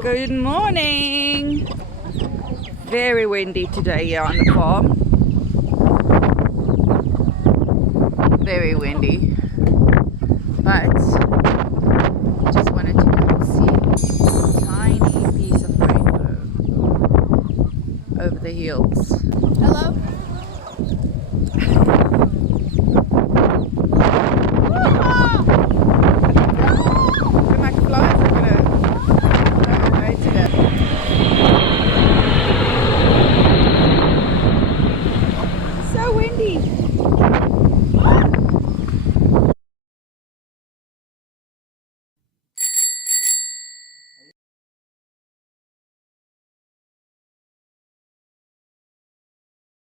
Good morning. Very windy today here on the farm. Very windy. But just wanted to come see a tiny piece of rainbow over the hills.